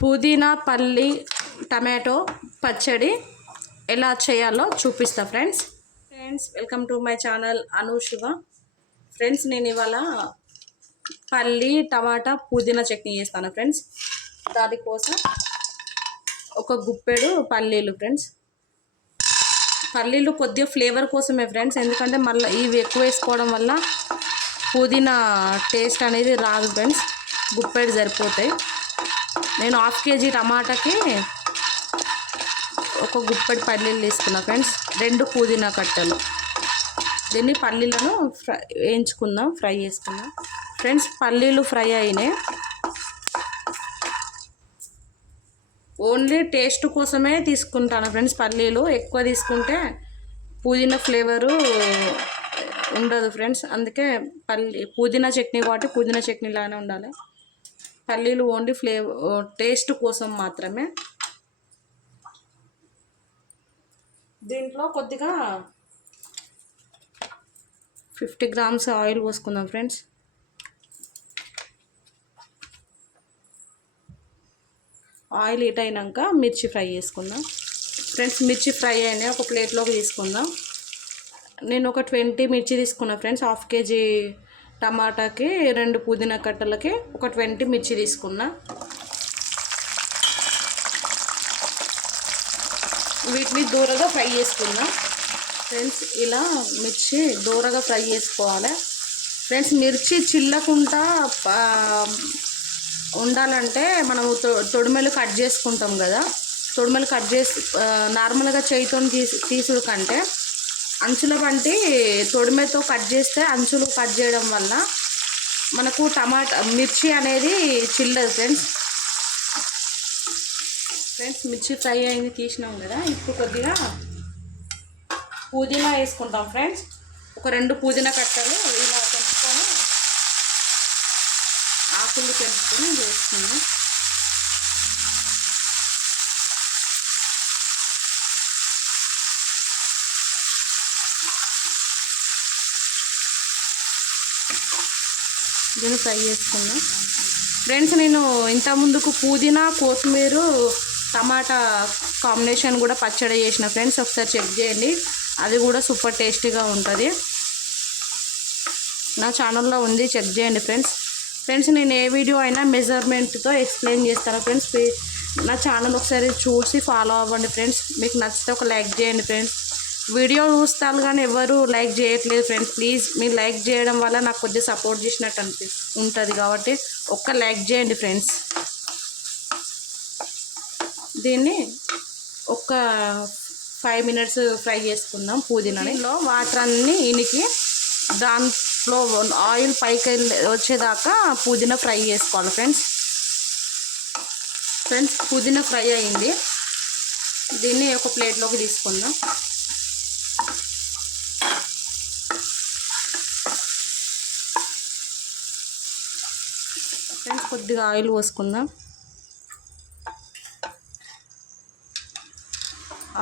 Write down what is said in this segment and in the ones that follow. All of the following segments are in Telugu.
పుదీనా పల్లి టమాటో పచ్చడి ఎలా చేయాలో చూపిస్తా friends. Friends welcome to my channel Anu Siva friends నేను ఇవాళ పల్లి టమాటా పుదీనా చట్నీ చేస్తాను ఫ్రెండ్స్. దానికోసం ఒక గుప్పెడు పల్లీలు ఫ్రెండ్స్. పల్లీలు కొద్దిగా ఫ్లేవర్ కోసమే ఫ్రెండ్స్ ఎందుకంటే మళ్ళీ ఇవి ఎక్కువ వేసుకోవడం వల్ల పుదీనా టేస్ట్ అనేది రాదు ఫ్రెండ్స్. గుప్పెడు సరిపోతాయి. నేను హాఫ్ కేజీ టమాటాకి ఒక గుప్పెడు పల్లీలు తీసుకున్నా ఫ్రెండ్స్. రెండు పుదీనా కట్టలు. దీన్ని పల్లీలను ఫ్రై వేయించుకుందాం ఫ్రై చేసుకుందాం. ఫ్రెండ్స్ పల్లీలు ఫ్రై అయినాయి. ఓన్లీ టేస్ట్ కోసమే తీసుకుంటాను ఫ్రెండ్స్ పల్లీలు. ఎక్కువ తీసుకుంటే పుదీనా ఫ్లేవరు ఉండదు ఫ్రెండ్స్. అందుకే పల్లి పుదీనా చట్నీ కాబట్టి పుదీనా చట్నీ లాగానే ఉండాలి. పల్లీలు ఓన్లీ ఫ్లేవర్ టేస్ట్ కోసం మాత్రమే. దీంట్లో కొద్దిగా ఫిఫ్టీ గ్రామ్స్ ఆయిల్ పోసుకుందాం ఫ్రెండ్స్. ఆయిల్ హీట్ అయినాక మిర్చి ఫ్రై చేసుకుందాం. ఫ్రెండ్స్ మిర్చి ఫ్రై అయిన ఒక ప్లేట్లోకి తీసుకుందాం. నేను ఒక ట్వంటీ మిర్చి తీసుకున్నా ఫ్రెండ్స్ హాఫ్ కేజీ టమాటాకి రెండు పుదీనా కట్టలకి ఒక ట్వంటీ మిర్చి తీసుకున్నా. వీటిని దూరగా ఫ్రై చేసుకున్నా. ఫ్రెండ్స్ ఇలా మిర్చి దూరగా ఫ్రై చేసుకోవాలి. ఫ్రెండ్స్ మిర్చి చిల్లకుండా ఉండాలంటే మనము తొడిమెలు కట్ చేసుకుంటాం కదా. తొడిమెలు కట్ చేసి నార్మల్గా చేయితో తీసి తీసుడు కంటే అంచుల వంటి తొడిమెతో కట్ చేస్తే అంచులు కట్ చేయడం వల్ల మనకు టమాటా మిర్చి అనేది చిల్లదు ఫ్రెండ్స్. ఫ్రెండ్స్ మిర్చి ఫ్రై అయింది తీసినాం కదా. ఇప్పుడు కొద్దిగా పుదీనా వేసుకుంటాం ఫ్రెండ్స్. ఒక రెండు పుదీనా కట్టలు ఇలా పెంచుకొని ఆకులు పెంచుకొని వేసుకున్నాం దీన్ని ఫ్రై చేసుకున్నా ఫ్రెండ్స్ నేను ఇంత ముందుకు పుదీనా కొత్తిమీర టమాటా కాంబినేషన్ కూడా పచ్చడి చేసిన ఫ్రెండ్స్ ఒకసారి చెక్ చేయండి. అది కూడా సూపర్ టేస్టీగా ఉంటుంది. నా ఛానల్లో ఉంది చెక్ చేయండి ఫ్రెండ్స్. ఫ్రెండ్స్ నేను ఏ వీడియో అయినా మెజర్మెంట్తో ఎక్స్ప్లెయిన్ చేస్తాను ఫ్రెండ్స్. నా ఛానల్ ఒకసారి చూసి ఫాలో అవ్వండి ఫ్రెండ్స్. మీకు నచ్చితే ఒక లైక్ చేయండి ఫ్రెండ్స్. వీడియో చూస్తారు కానీ ఎవరు లైక్ చేయట్లేదు ఫ్రెండ్స్. ప్లీజ్ మీరు లైక్ చేయడం వల్ల నాకు కొద్దిగా సపోర్ట్ చేసినట్టు అనిపి ఉంటుంది కాబట్టి ఒక్క లైక్ చేయండి ఫ్రెండ్స్. దీన్ని ఒక ఫైవ్ మినిట్స్ ఫ్రై చేసుకుందాం పుదీనాలో వాటర్ అన్నీ ఇనికి దాంట్లో ఆయిల్ పైకి వచ్చేదాకా పుదీనా ఫ్రై చేసుకోవాలి ఫ్రెండ్స్. ఫ్రెండ్స్ పుదీనా ఫ్రై అయింది. దీన్ని ఒక ప్లేట్లోకి తీసుకుందాం. ఫ్రెండ్స్ కొద్దిగా ఆయిల్ పోసుకుందాం.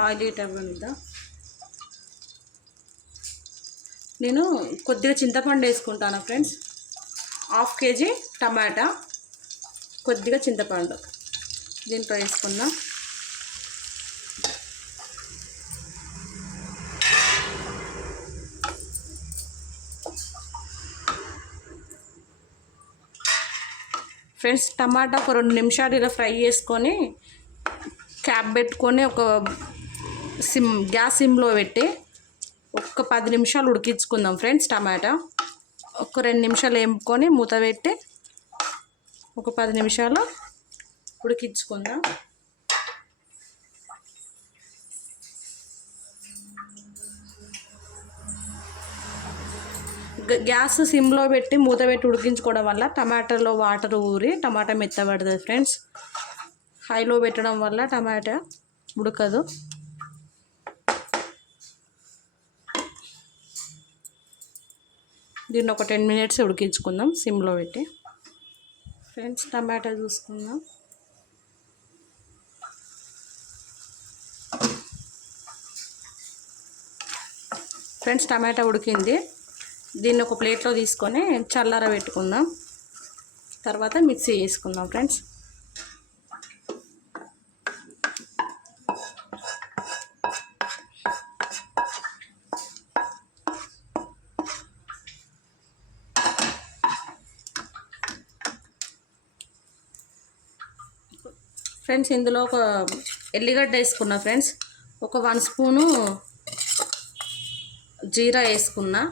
ఆయిల్ హీట్ నేను కొద్దిగా చింతపండు వేసుకుంటాను ఫ్రెండ్స్ హాఫ్ కేజీ టమాటా కొద్దిగా చింతపండు. దీంట్లో వేసుకుందాం. ఫ్రెండ్స్ టమాటా ఒక రెండు నిమిషాలు ఇలా ఫ్రై చేసుకొని క్యాప్ పెట్టుకొని ఒక సిమ్ గ్యాస్ సిమ్లో పెట్టి ఒక్క పది నిమిషాలు ఉడికించుకుందాం ఫ్రెండ్స్ టమాటా. ఒక రెండు నిమిషాలు వేపుకొని మూత పెట్టి ఒక పది నిమిషాలు ఉడికించుకుందాం. గ్యాస్ సిమ్లో పెట్టి మూత పెట్టి ఉడికించుకోవడం వల్ల టమాటాలో వాటర్ ఊరి టమాటా మెత్తబడుతుంది ఫ్రెండ్స్. హైలో పెట్టడం వల్ల టమాటా ఉడకదు. దీన్ని ఒక టెన్ మినిట్స్ ఉడికించుకుందాం సిమ్లో పెట్టి. ఫ్రెండ్స్ టమాటా చూసుకుందాం. ఫ్రెండ్స్ టమాటా ఉడికింది. దీన్ని ఒక ప్లేట్లో తీసుకొని చల్లార పెట్టుకుందాం. తర్వాత మిక్సీ చేసుకుందాం ఫ్రెండ్స్. ఫ్రెండ్స్ ఇందులో ఒక ఎల్లిగడ్డ వేసుకున్నా ఫ్రెండ్స్. ఒక వన్ స్పూను జీరా వేసుకున్నా.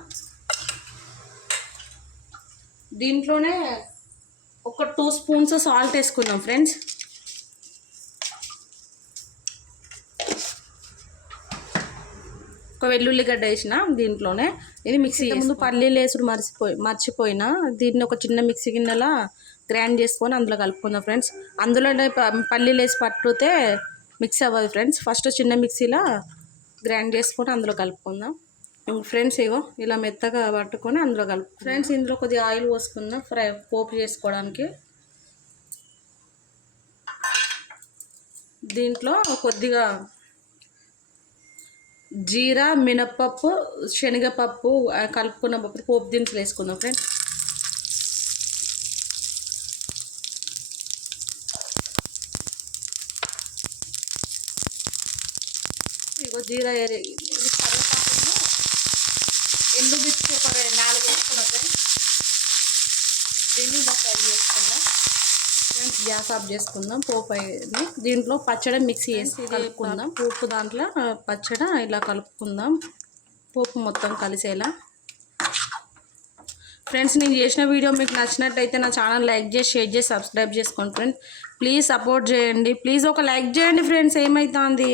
దీంట్లోనే ఒక టూ స్పూన్స్ సాల్ట్ వేసుకుందాం ఫ్రెండ్స్. ఒక వెల్లుల్లిగడ్డ వేసిన దీంట్లోనే. ఇది మిక్సీ ముందు పల్లీలు వేసుడు మర్చిపోయి మర్చిపోయినా దీన్ని ఒక చిన్న మిక్సీ గిన్నెలా గ్రైండ్ చేసుకొని అందులో కలుపుకుందాం ఫ్రెండ్స్. అందులోనే పల్లీలు వేసి పట్టుతే మిక్స్ అవ్వదు ఫ్రెండ్స్. ఫస్ట్ చిన్న మిక్సీలో గ్రైండ్ చేసుకొని అందులో కలుపుకుందాం. ఫ్రెండ్స్ ఇగో ఇలా మెత్తగా పట్టుకొని అందులో కలుపు ఫ్రెండ్స్ ఇందులో కొద్దిగా ఆయిల్ పోసుకుందాం ఫ్రై పోపు చేసుకోవడానికి. దీంట్లో కొద్దిగా జీరా మినప్పప్పు శనగపప్పు కలుపుకున్న పప్పు పోపు దినుసులు వేసుకుందాం ఫ్రెండ్స్. ఇగో జీరా ఎండు మిర్చి ఒక నాలుగు వేసుకున్నా ఫ్రెండ్స్ దీన్ని బాగా ఫ్రై చేసుకుందాం ఫ్రెండ్స్ గ్యాస్ ఆఫ్ చేసుకుందాం. పోపు అయ్యింది దీంట్లో పచ్చడి మిక్సీ వేసి కలుపుకుందాం. పోపు దాంట్లో పచ్చడి ఇలా కలుపుకుందాం. పోపు మొత్తం కలిసేలా. ఫ్రెండ్స్ నేను చేసిన వీడియో మీకు నచ్చినట్టయితే నా ఛానల్ లైక్ చేసి షేర్ చేసి సబ్స్క్రైబ్ చేసుకోండి ఫ్రెండ్స్. ప్లీజ్ సపోర్ట్ చేయండి. ప్లీజ్ ఒక లైక్ చేయండి ఫ్రెండ్స్. ఏమవుతుంది